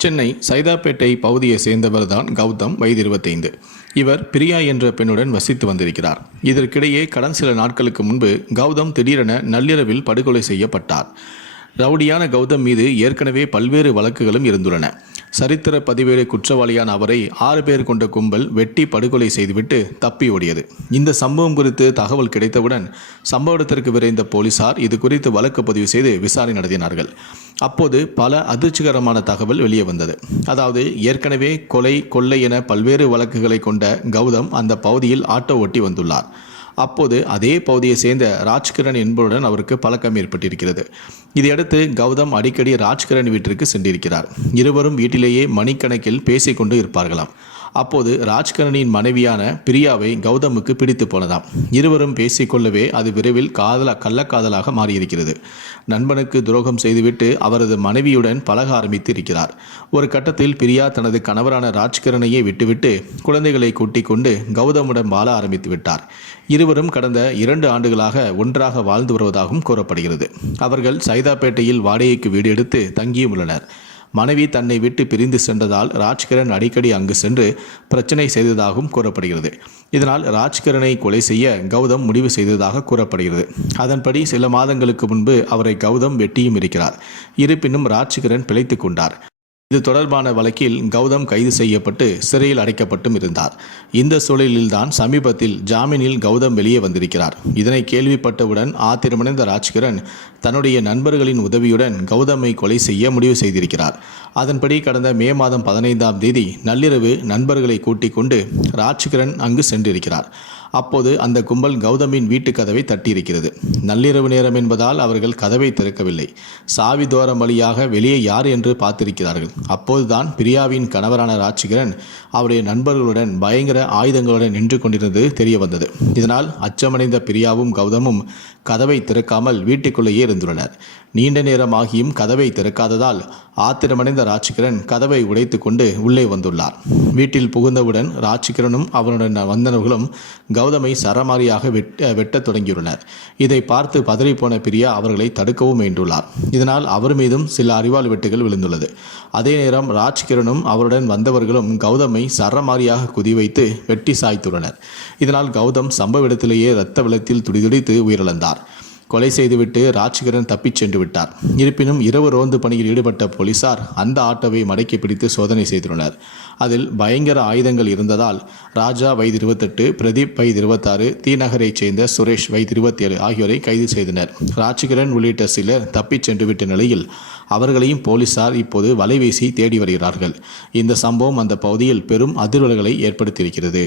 சென்னை சைதாப்பேட்டை பகுதியை சேர்ந்தவர்தான் கௌதம் வயது இருபத்தைந்து. இவர் பிரியா என்ற பெண்ணுடன் வசித்து வந்திருக்கிறார். இதற்கிடையே கடன் சில நாட்களுக்கு முன்பு கௌதம் திடீரென நள்ளிரவில் படுகொலை செய்யப்பட்டார். ரவுடியான கௌதம் மீது ஏற்கனவே பல்வேறு வழக்குகளும் இருந்துள்ளன. சரித்திர பதிவேடு குற்றவாளியான அவரை ஆறு பேர் கொண்ட கும்பல் வெட்டி படுகொலை செய்துவிட்டு தப்பி ஓடியது. இந்த சம்பவம் குறித்து தகவல் கிடைத்தவுடன் சம்பவ இடத்திற்கு விரைந்த போலீசார் இது குறித்து வழக்கு பதிவு செய்து விசாரணை நடத்தினார்கள். அப்போது பல அதிர்ச்சிகரமான தகவல் வெளியே வந்தது. அதாவது ஏற்கனவே கொலை கொள்ளை என பல்வேறு வழக்குகளை கொண்ட கௌதம் அந்த பகுதியில் ஆட்டோ ஓட்டி வந்துள்ளார். அப்போது அதே பகுதியை சேர்ந்த ராஜ்கிரண் என்பவருடன் அவருக்கு பழக்கம் ஏற்பட்டிருக்கிறது. இதையடுத்து கௌதம் அடிக்கடி ராஜ்கிரண் வீட்டிற்கு சென்றிருக்கிறார். இருவரும் வீட்டிலேயே மணிக்கணக்கில் பேசிக்கொண்டு இருப்பார்களாம். அப்போது ராஜ்கரணியின் மனைவியான பிரியாவை கௌதமுக்கு பிடித்து போனதாம். இருவரும் பேசிக்கொள்ளவே அது விரைவில் காதல கள்ளக்காதலாக மாறியிருக்கிறது. நண்பனுக்கு துரோகம் செய்துவிட்டு அவரது மனைவியுடன் பழக ஆரம்பித்து இருக்கிறார் ஒரு கட்டத்தில் பிரியா தனது கணவரான ராஜ்கரணையை விட்டுவிட்டு குழந்தைகளை கூட்டிக் கொண்டு கௌதமுடன் வாழ ஆரம்பித்து விட்டார் இருவரும் கடந்த இரண்டு ஆண்டுகளாக ஒன்றாக வாழ்ந்து வருவதாகவும் கூறப்படுகிறது. அவர்கள் சைதாப்பேட்டையில் வாடகைக்கு வீடு எடுத்து தங்கியும் உள்ளனர். மனைவி தன்னை விட்டு பிரிந்து சென்றதால் ராஜ்கிரண் அடிக்கடி அங்கு சென்று பிரச்சனை செய்ததாகவும் கூறப்படுகிறது. இதனால் ராஜ்கிரனை கொலை செய்ய கௌதம் முடிவு செய்ததாக கூறப்படுகிறது. அதன்படி சில மாதங்களுக்கு முன்பு அவரை கௌதம் வெட்டியும் இருக்கிறார். இருப்பினும் ராஜ்கிரண் பிழைத்துக் கொண்டார். இது தொடர்பான வழக்கில் கௌதம் கைது செய்யப்பட்டு சிறையில் அடைக்கப்பட்டும் இருந்தார். இந்த சூழலில்தான் சமீபத்தில் ஜாமீனில் கௌதம் வெளியே வந்திருக்கிறார். இதனை கேள்விப்பட்டவுடன் ஆத்திரமடைந்த ராஜ்கிரண் தன்னுடைய நண்பர்களின் உதவியுடன் கௌதமை கொலை செய்ய முடிவு செய்திருக்கிறார். அதன்படி கடந்த மே மாதம் பதினைந்தாம் தேதி நள்ளிரவு நண்பர்களை கூட்டிக் கொண்டு ராஜ்கிரண் அங்கு சென்றிருக்கிறார். அப்போது அந்த கும்பல் கௌதமின் வீட்டு கதவை தட்டியிருக்கிறது. நள்ளிரவு நேரம் என்பதால் அவர்கள் கதவை திறக்கவில்லை. சாவி தோரம் வழியாக வெளியே யார் என்று பார்த்திருக்கிறார்கள். அப்போதுதான் பிரியாவின் கணவரான ராஜ்கிரண் அவருடைய நண்பர்களுடன் பயங்கர ஆயுதங்களுடன் நின்று கொண்டிருந்தது தெரிய வந்தது. இதனால் அச்சமடைந்த பிரியாவும் கௌதமும் கதவை திறக்காமல் வீட்டுக்குள்ளேயே இருந்துள்ளனர். நீண்ட நேரம் ஆகியும் கதவை திறக்காததால் ஆத்திரமடைந்த ராஜ்கிரண் கதவை உடைத்து கொண்டு உள்ளே வந்துள்ளார். வீட்டில் புகுந்தவுடன் ராஜ்கிரனும் அவனுடன் வந்தவர்களும் கௌதமை சரமாரியாக வெட்ட வெட்டத் தொடங்கியுள்ளனர். இதை பார்த்து பதறிப்போன பிரியா அவர்களை தடுக்கவும் வேண்டுள்ளார். இதனால் அவர் மீதும் சில அறிவாள் வெட்டுகள் விழுந்துள்ளது. அதே நேரம் ராஜ்கிரனும் அவருடன் வந்தவர்களும் கௌதமை சரமாரியாக குதிவைத்து வெட்டி சாய்த்துள்ளனர். இதனால் கௌதம் சம்பவ இடத்திலேயே இரத்த வெள்ளத்தில் துடிதுடித்து உயிரிழந்தார். கொலை செய்துவிட்டு ராஜ்கிரண் தப்பிச் சென்று விட்டார் இருப்பினும் இரவு ரோந்து பணியில் ஈடுபட்ட போலீசார் அந்த ஆட்டோவை மடக்கி பிடித்து சோதனை செய்துள்ளனர். அதில் பயங்கர ஆயுதங்கள் இருந்ததால் ராஜா வயது இருபத்தெட்டு பிரதீப் வயது இருபத்தாறு தீநகரைச் சேர்ந்த சுரேஷ் வயது இருபத்தேழு ஆகியோரை கைது செய்தனர். ராஜ்கிரண் உள்ளிட்ட சிலர் தப்பிச் சென்றுவிட்ட நிலையில் அவர்களையும் போலீசார் இப்போது வலைவீசி தேடி வருகிறார்கள். இந்த சம்பவம் அந்த பகுதியில் பெரும் அதிர்வலைகளை ஏற்படுத்தியிருக்கிறது.